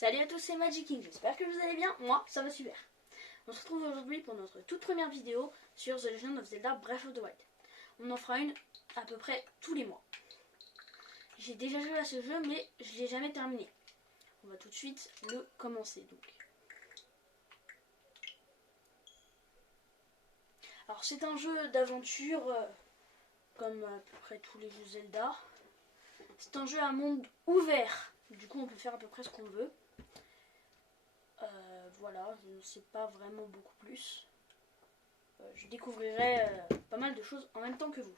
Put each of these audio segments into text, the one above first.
Salut à tous, c'est Magiking, j'espère que vous allez bien, moi ça va super. On se retrouve aujourd'hui pour notre toute première vidéo sur The Legend of Zelda Breath of the Wild. On en fera une à peu près tous les mois. J'ai déjà joué à ce jeu mais je l'ai jamais terminé. On va tout de suite le commencer donc. Alors c'est un jeu d'aventure comme à peu près tous les jeux Zelda. C'est un jeu à monde ouvert, du coup on peut faire à peu près ce qu'on veut. Voilà, je ne sais pas vraiment beaucoup plus. Je découvrirai pas mal de choses en même temps que vous.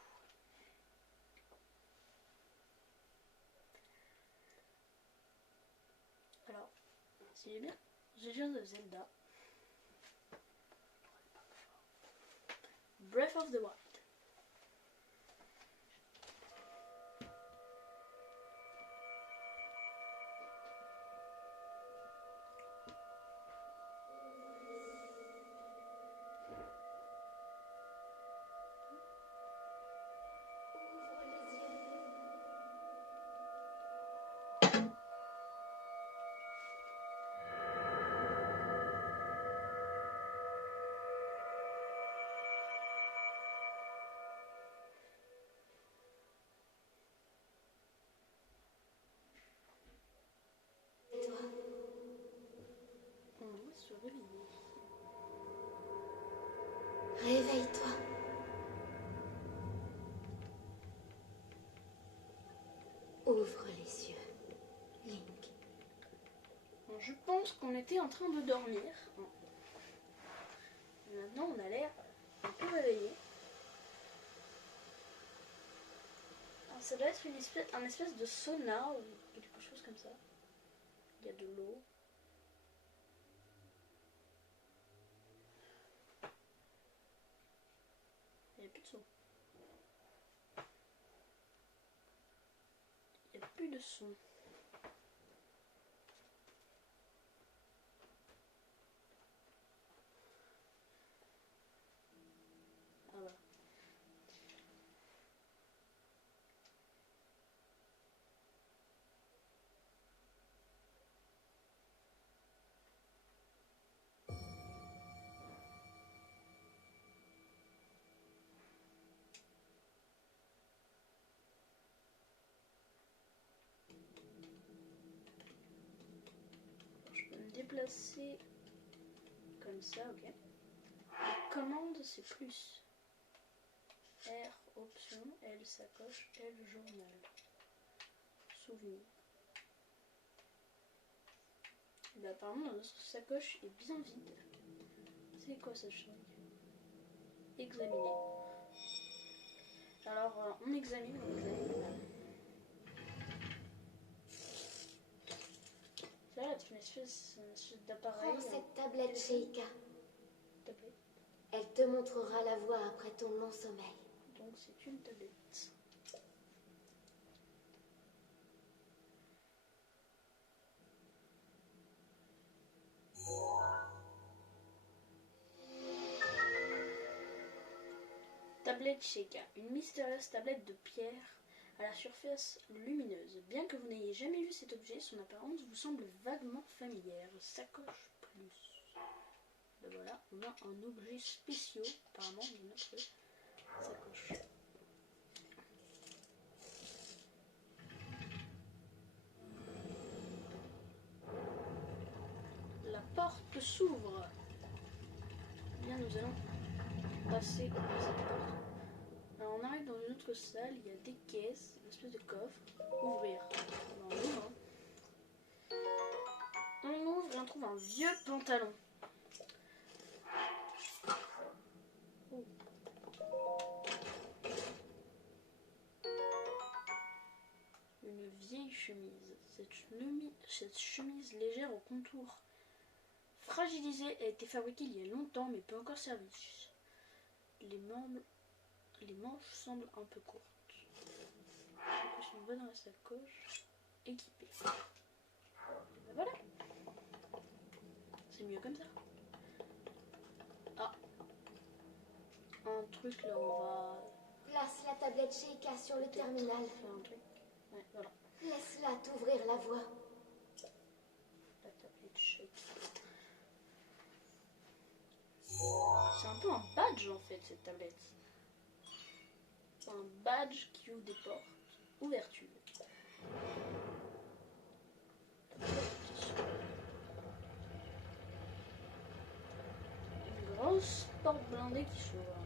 Alors, c'est bien, The Legend of Zelda Breath of the Wild. On doit se réveiller. Réveille-toi. Ouvre les yeux, Link. Bon, je pense qu'on était en train de dormir. Maintenant, on a l'air un peu réveillé. Alors, ça doit être un espèce de sauna ou quelque chose comme ça. Il y a de l'eau. Il n'y a plus de son. Il n'y a plus de son. Ah voilà. Je peux me déplacer comme ça, ok. La commande, c'est plus. R, option, L, sacoche, L, journal. Souvenir. Bah, apparemment, notre sacoche est bien vide. C'est quoi ce truc? Examiner. Alors, on examine. Ça là, c'est une espèce d'appareil. Prends cette tablette, Sheikah. Tablette. Elle te montrera la voie après ton long sommeil. Donc, c'est une tablette. Tablette Sheikah, une mystérieuse tablette de pierre à la surface lumineuse. Bien que vous n'ayez jamais vu cet objet, son apparence vous semble vaguement familière. Sacoche plus. Ben voilà, on a un objet spécial apparemment de notre sacoche. La porte s'ouvre. Bien, nous allons passer par cette porte. Alors on arrive dans une autre salle, il y a des caisses, une espèce de coffre. Ouvrir. Alors, on ouvre. On ouvre et on trouve un vieux pantalon. Oh. Une vieille chemise. Cette chemise légère au contour fragilisé a été fabriquée il y a longtemps mais peut encore servir. Les manches semblent un peu courtes. On va dans la sacoche. Équipée. Ben voilà. C'est mieux comme ça. Ah. Un truc là, on va... Place la tablette Sheikah sur le terminal. Faire un truc. Ouais, voilà. Laisse-la t'ouvrir la voie. La cacher. C'est un peu un badge en fait cette tablette. C'est un badge qui ouvre des portes. Ouverture. Une grosse porte blindée qui s'ouvre.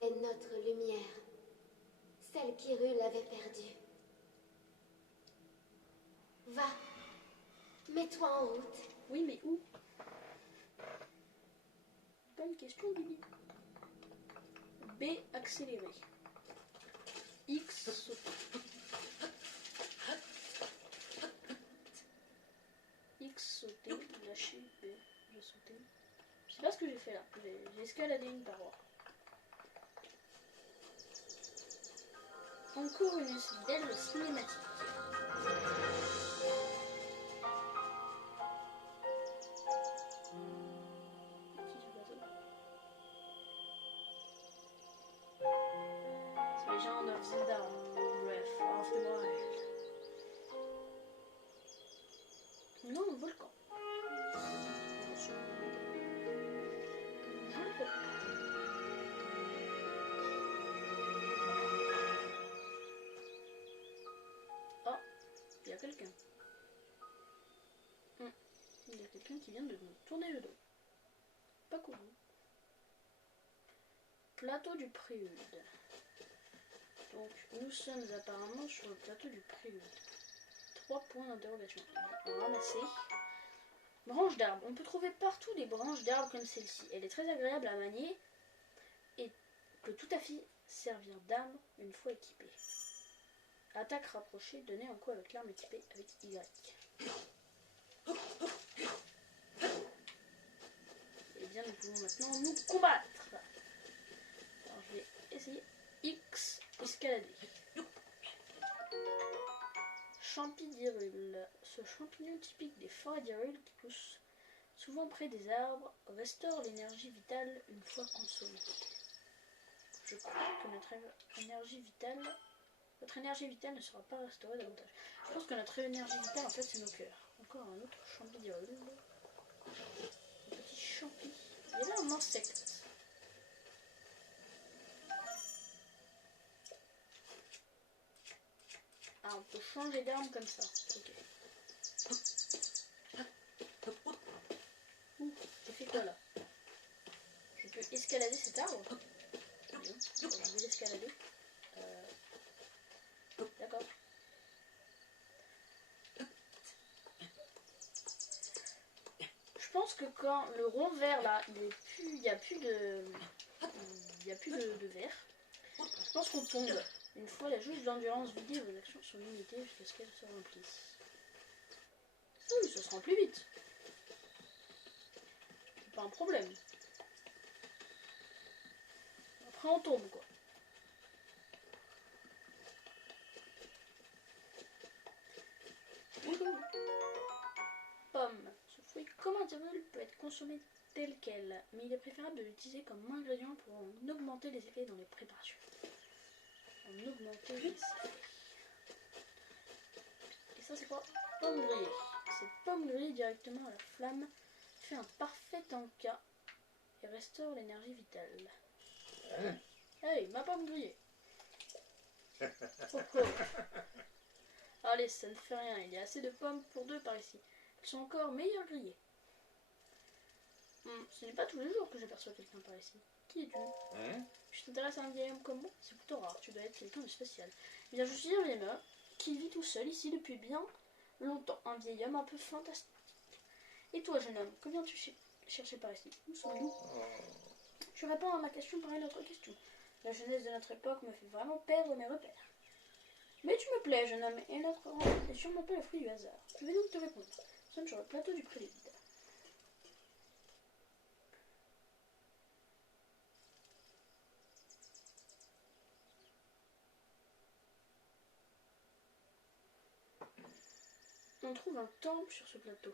Et notre lumière, celle qu'Hyrule avait perdue. Va, mets-toi en route. Oui, mais où? Bonne question, Bibi. B, accélérer. X, sauter. X, sauter. Lâcher. B, je sauter. Je sais pas ce que j'ai fait là. J'ai escaladé une paroi. Encore une belle cinématique. C'est Legend of Zelda, Breath of the Wild. Non, le volcan. Oh, il y a quelqu'un. Il y a quelqu'un qui vient de nous tourner le dos. Pas cool. Plateau du prélude. Donc nous sommes apparemment sur le plateau du prélude. 3 points d'interrogation. Ramasser. Branche d'arbre. On peut trouver partout des branches d'arbre comme celle-ci. Elle est très agréable à manier et peut tout à fait servir d'arme une fois équipée. Attaque rapprochée, donnée en coup avec l'arme équipée avec Y. Et bien nous pouvons maintenant nous combattre. Alors je vais essayer X, escalader. Champi d'Hyrule. Ce champignon typique des forêts d'Hyrule qui pousse souvent près des arbres restaure l'énergie vitale une fois consommée. Je crois que notre énergie vitale ne sera pas restaurée davantage. Je pense que notre énergie vitale en fait c'est nos cœurs. Encore un autre champi d'Hyrule. Un petit champi. Il y avait un insecte. Ah, on peut changer d'arme comme ça. Ok. Ouh, j'ai fait quoi là? Je peux escalader cet arbre? Bien. Je vais l'escalader. D'accord. Je pense que quand le rond vert là, il n'y a plus de vert. Je pense qu'on tombe. Une fois la jauge d'endurance vidée, vos actions sont limitées jusqu'à ce qu'elles se remplissent. Oui, ça se remplit vite. C'est pas un problème. Après on tombe quoi. Pomme. Ce fruit commun d'Hyrule peut être consommé tel quel, mais il est préférable de l'utiliser comme ingrédient pour en augmenter les effets dans les préparations. Et ça c'est quoi? Pomme grillée. Cette pomme grillée directement à la flamme fait un parfait encas et restaure l'énergie vitale. Hey, ma pomme grillée. Oh, oh. Allez, ça ne fait rien, il y a assez de pommes pour 2 par ici. Elles sont encore meilleures grillées. Ce n'est pas tous les jours que j'aperçois quelqu'un par ici. Qui es-tu? Tu t'intéresses à un vieil homme comme moi? C'est plutôt rare, tu dois être quelqu'un de spécial. Eh bien, je suis un vieil homme qui vit tout seul ici depuis bien longtemps. Un vieil homme un peu fantastique. Et toi, jeune homme, que viens-tu chercher par ici? Où sommes-nous? Tu réponds à ma question par une autre question. La jeunesse de notre époque me fait vraiment perdre mes repères. Mais tu me plais, jeune homme, et notre rencontre n'est sûrement pas le fruit du hasard. Je vais donc te répondre. Nous sommes sur le plateau du prélude. On trouve un temple sur ce plateau.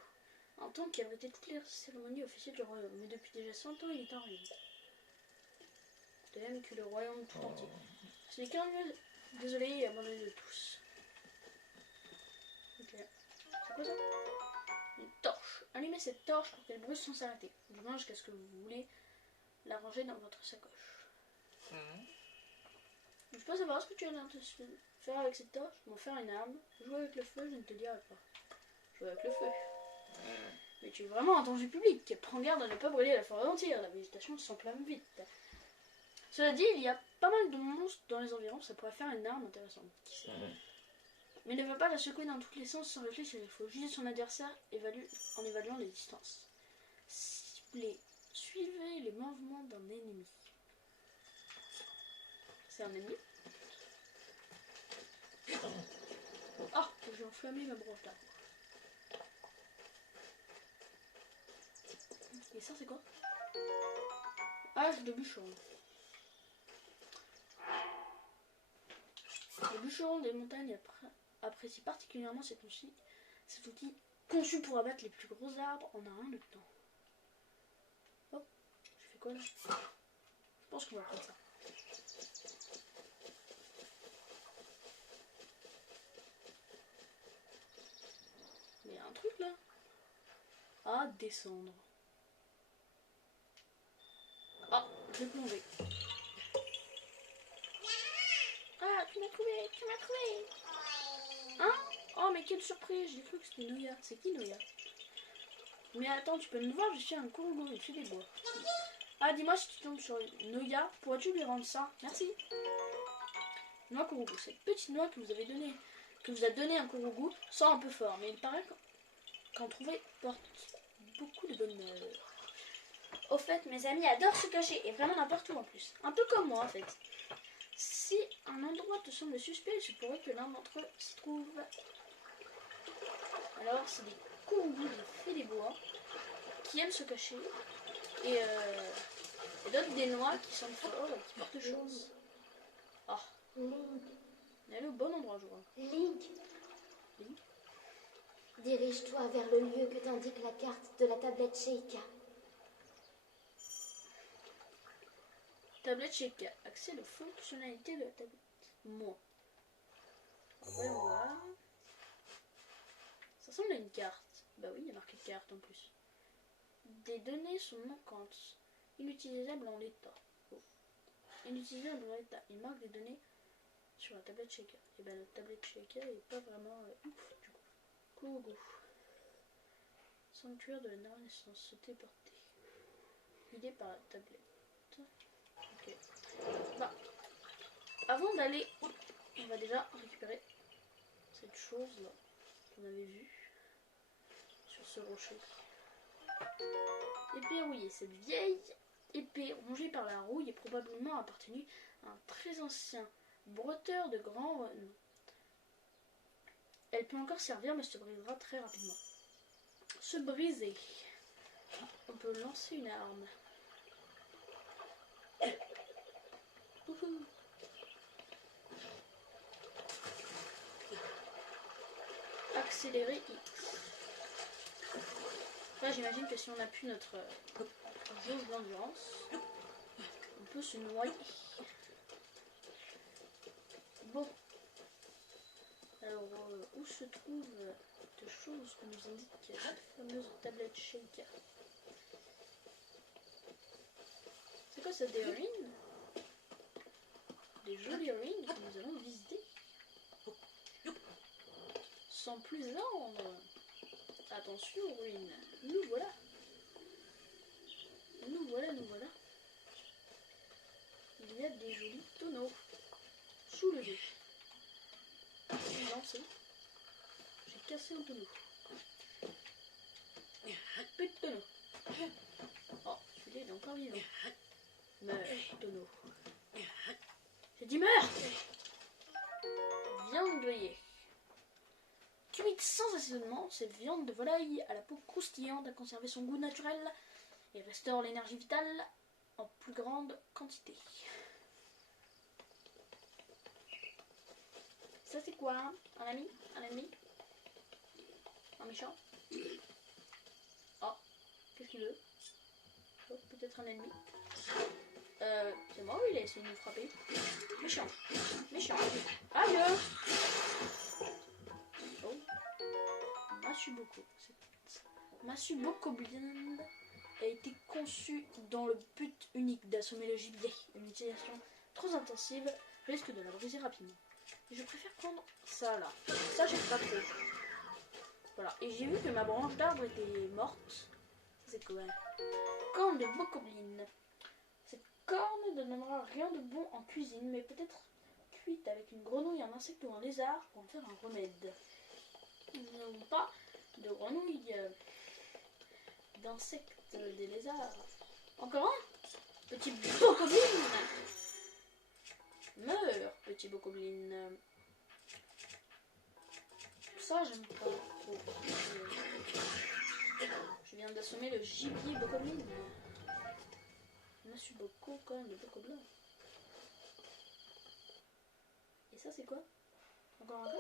Un temple qui abritait toutes les cérémonies officielles du royaume, mais depuis déjà 100 ans il est en ruine. de même que le royaume tout entier. Ce n'est qu'un lieu désolé et abandonné de tous. Ok. C'est quoi ça? Une torche. Allumez cette torche pour qu'elle brûle sans s'arrêter. Du moins jusqu'à ce que vous voulez la ranger dans votre sacoche. Je peux savoir ce que tu as l'intention de faire avec cette torche? M'en faire une arme. Jouer avec le feu, je ne te dirai pas. Jouer avec le feu. Mais tu es vraiment un danger public. Prends garde à ne pas brûler la forêt entière. La végétation s'enflamme vite. Cela dit, il y a pas mal de monstres dans les environs. Ça pourrait faire une arme intéressante. Qui sait? Mais ne va pas la secouer dans tous les sens sans réfléchir. Il faut juger son adversaire en évaluant les distances. Suivez les mouvements d'un ennemi. C'est un ennemi. Ah, j'ai enflammé ma broche là. Et ça c'est quoi? Hache de bûcheron. Les bûcherons des montagnes apprécient particulièrement cet outil conçu pour abattre les plus gros arbres en un de temps. Hop, je fais quoi là? Je pense qu'on va prendre ça. Mais il y a un truc là. À descendre. Ah, j'ai plongé. Ah, tu m'as trouvé, tu m'as trouvé. Hein? Oh, mais quelle surprise, j'ai cru que c'était Noya. C'est qui Noya? Mais attends, tu peux me voir, je suis un Kurugu, je fais des bois. Ah, dis-moi si tu tombes sur Noya, pourrais-tu lui rendre ça? Merci. Noix Kurugu, cette petite noix que vous a donné un Kurugu, sent un peu fort, mais il paraît qu'en trouver porte beaucoup de bonheur. Au fait, mes amis adorent se cacher, et vraiment n'importe où en plus. Un peu comme moi en fait. Si un endroit te semble suspect, il se pourrait que l'un d'entre eux s'y trouve. Alors, c'est des Kurugu, des fées des bois, qui aiment se cacher, et d'autres des noix qui sentent fort et qui portent chance. Ah, Link. on est allé au bon endroit, je crois. Link. Link. Dirige-toi vers le lieu que t'indique la carte de la tablette Sheikah. Tablette Sheikah. Accès aux fonctionnalités de la tablette. Moi. Voyons voir. Ça ressemble à une carte. Bah oui, il y a marqué carte en plus. Des données sont manquantes. Inutilisables en l'état. Oh. Inutilisable en l'état. Il marque des données sur la tablette Sheikah. Et ben la tablette Sheikah est pas vraiment ouf du coup. Kurugu. Sanctuaire de la Renaissance. Se téléporter. Guidé par la tablette. Ok. Bah. Avant d'aller, on va déjà récupérer cette chose là qu'on avait vue sur ce rocher. Épée rouillée. Cette vieille épée rongée par la rouille est probablement appartenue à un très ancien bretteur de grand renom. Elle peut encore servir mais se brisera très rapidement. Se briser. On peut lancer une arme. Wouhou. Accélérer X. Là j'imagine que si on appuie notre jauge d'endurance, on peut se noyer. Bon. Alors où se trouve cette chose que nous indique cette fameuse tablette Sheikah? C'est quoi ça, des ruines? Des jolies ruines que nous allons visiter. Sans plus attendre. Attention aux ruines. Nous voilà. Nous voilà, nous voilà. Il y a des jolis tonneaux. Soulevés. Lancer. J'ai cassé un tonneau. Plus de tonneau. Oh, celui-là il est encore vivant. Meurs, tonneau. J'ai dit meurs. Viande grillée. Cuite sans assaisonnement, cette viande de volaille à la peau croustillante a conservé son goût naturel et restaure l'énergie vitale en plus grande quantité. Ça c'est quoi? Un ami? Un ennemi? Un méchant? Oh, qu'est-ce qu'il veut? Oh, peut-être un ennemi. C'est moi ou il est essayer de nous frapper. Méchant. Méchant. Aïe. Oh. Masubokoblin a été conçu dans le but unique d'assommer le gibier. Une utilisation trop intensive risque de la briser rapidement. Et je préfère prendre ça là. Ça j'aime pas trop. Voilà. Et j'ai vu que ma branche d'arbre était morte. C'est quoi? Corne de bokoblin. Cette corne ne donnera rien de bon en cuisine, mais peut-être cuite avec une grenouille, un insecte ou un lézard pour en faire un remède. Nous n'avons pas de grenouilles, d'insectes, des lézards. Encore un? Petit bokoblin. Meurs, petit bokoblin. Ça, j'aime pas trop. Je viens d'assommer le gibier bokoblin. Monsieur Boko, quand même, de bokoblin. Et ça, c'est quoi? Encore un peu?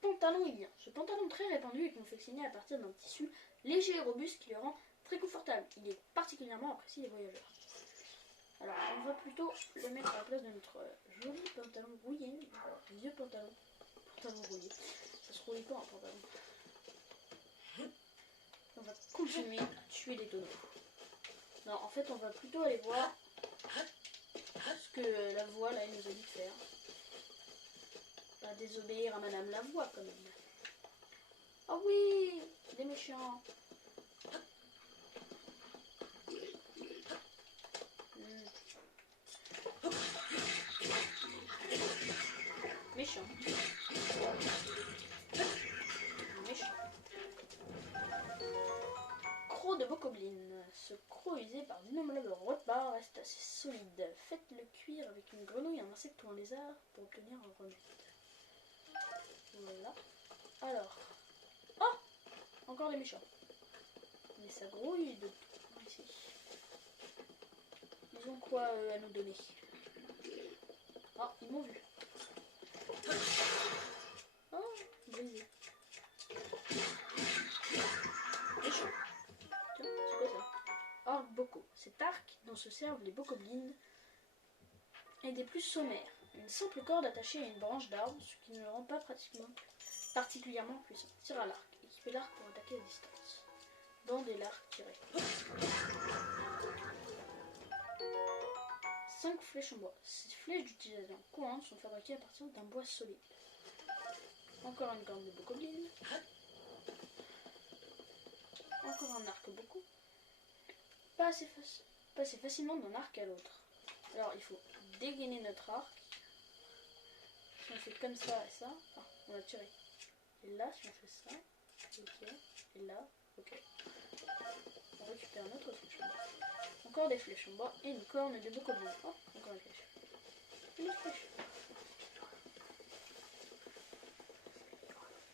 Pantalon hibien. Ce pantalon très répandu est confectionné à partir d'un tissu léger et robuste qui le rend très confortable. Il est particulièrement apprécié des voyageurs. Alors, on va plutôt le mettre à la place de notre joli pantalon rouillé. Vieux pantalon. Pantalon rouillé. Ça se rouille pas un pantalon. On va continuer à tuer des tonneaux. Non, en fait, on va plutôt aller voir ce que la voix, là, elle nous a dit de faire. Pas désobéir à Madame la voix, quand même. Ah oui, des méchants. Méchant. Méchant. Croc de bokoblin. Ce croc usé par d'innombrables repas reste assez solide. Faites-le cuire avec une grenouille, un insecte ou un lézard pour obtenir un remède. Voilà. Alors. Oh, encore des méchants. Mais ça grouille de tout ici. Ils ont quoi à nous donner? Ah, ils m'ont vu. Oh, brisé. Méchant. Tiens, c'est quoi ça? Arc boko. Cet arc dont se servent les bokoblins est des plus sommaires. Une simple corde attachée à une branche d'arbre, ce qui ne le rend pas particulièrement puissant. Tire à l'arc. Équipez l'arc pour attaquer à distance. Bandez l'arc, tirez. 5 flèches en bois. Ces flèches d'utilisation courante sont fabriquées à partir d'un bois solide. Encore une corne de bokoblin. Encore un arc beaucoup. Pas assez facilement d'un arc à l'autre. Alors il faut dégainer notre arc. Si on fait comme ça et ça, enfin, on va tirer. Et là, si on fait ça, ok. Et là, ok. On récupère notre flèche en bois. Encore des flèches en bois et une corne de bokoblin. Oh, encore une flèche. Une autre flèche.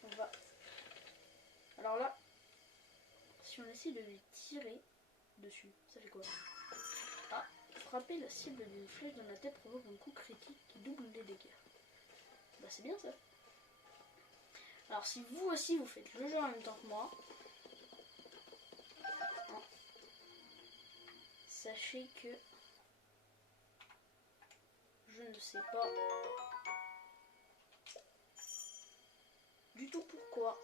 On va. Alors là, si on essaie de lui tirer dessus, ça fait quoi? Ah, frapper la cible d'une flèche dans la tête provoque un coup critique qui double les dégâts. Bah c'est bien ça. Alors si vous aussi vous faites le jeu en même temps que moi, hein, sachez que je ne sais pas du tout pourquoi.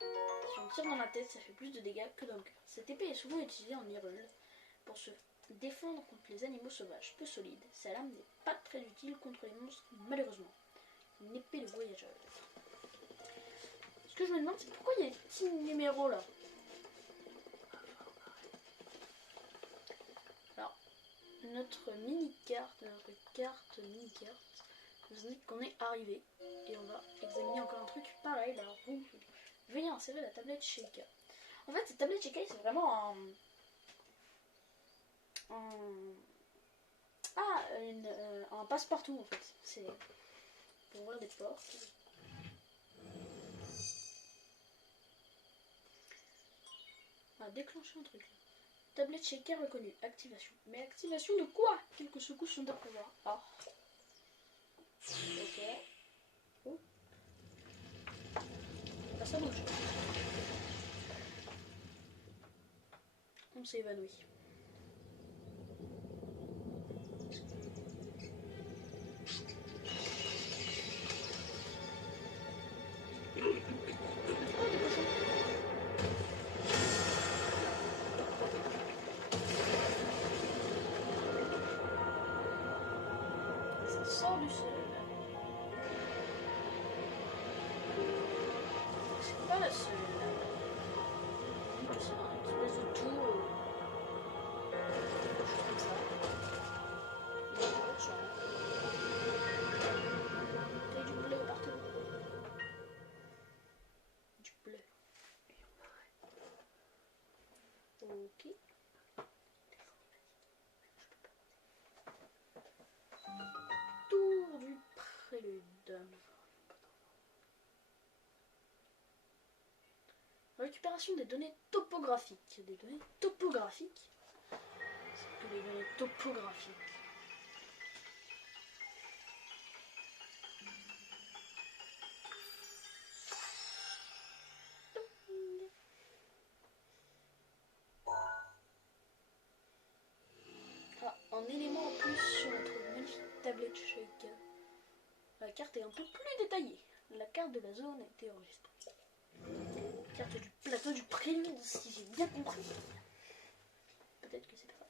Si on tire dans la tête, ça fait plus de dégâts que dans le cœur. Cette épée est souvent utilisée en Hyrule pour se défendre contre les animaux sauvages peu solides. Sa lame n'est pas très utile contre les monstres, malheureusement. Une épée de voyageur. Ce que je me demande, c'est pourquoi il y a des petits numéros là. Alors, notre mini-carte nous indique qu'on est arrivé. Et on va examiner encore un truc pareil. La roue. Veuillez insérer la tablette Sheikah. En fait, cette tablette Sheikah, c'est vraiment un passe-partout en fait. C'est pour ouvrir des portes. On va déclencher un truc là. Tablette Sheikah reconnue. Activation. Mais activation de quoi? Quelques secousses sont à prévoir. Ah. Ok. Oh. Ah, ça bouge. On s'est évanoui. plus c'est pas la seule. C'est un espèce de tour. Quelque chose comme ça. Il y a des voitures. Il y a du bleu partout. Du bleu. Ok. Tour du prélude. Récupération des données topographiques. Des données topographiques. C'est que les données topographiques. Ah, un élément en plus sur notre magnifique tablette shake. La carte est un peu plus détaillée. La carte de la zone a été enregistrée. Carte du plateau du prélude, si j'ai bien compris. Peut-être que c'est pas ça.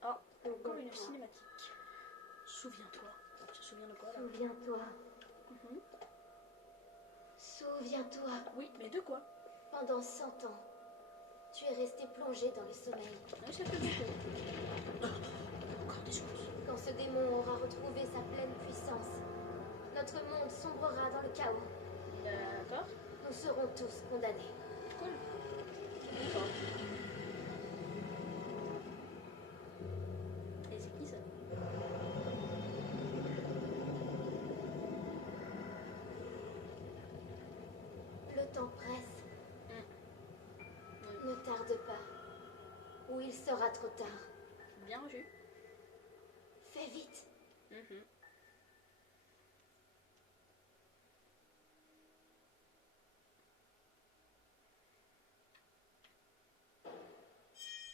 Ah, encore une cinématique. Souviens-toi. Tu te souviens de quoi là? Souviens-toi. Souviens-toi. Oui, mais de quoi? Pendant 100 ans, tu es resté plongé dans le sommeil. Oui, ça fait beaucoup. Encore des choses. Quand ce démon aura retrouvé sa pleine puissance, notre monde sombrera dans le chaos. D'accord. Nous serons tous condamnés. Cool. D'accord. Et c'est qui ça? Le temps presse. Ne tarde pas, ou il sera trop tard. Bien reçu. Fais vite.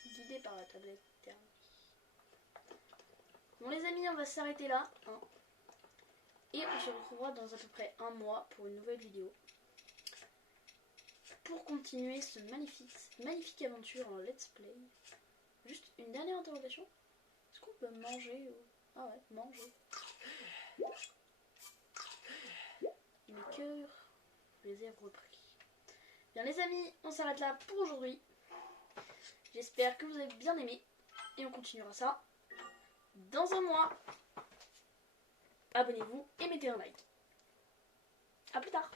Guidé par la tablette thermique. Bon les amis, on va s'arrêter là. Hein. Et on se retrouvera dans à peu près un mois pour une nouvelle vidéo. Pour continuer ce magnifique aventure en let's play. Juste une dernière interrogation. Est-ce qu'on peut manger ou... Ah ouais, manger. Mes cœurs, réserve repris. Bien les amis, on s'arrête là pour aujourd'hui. J'espère que vous avez bien aimé. Et on continuera ça dans un mois. Abonnez-vous et mettez un like. A plus tard.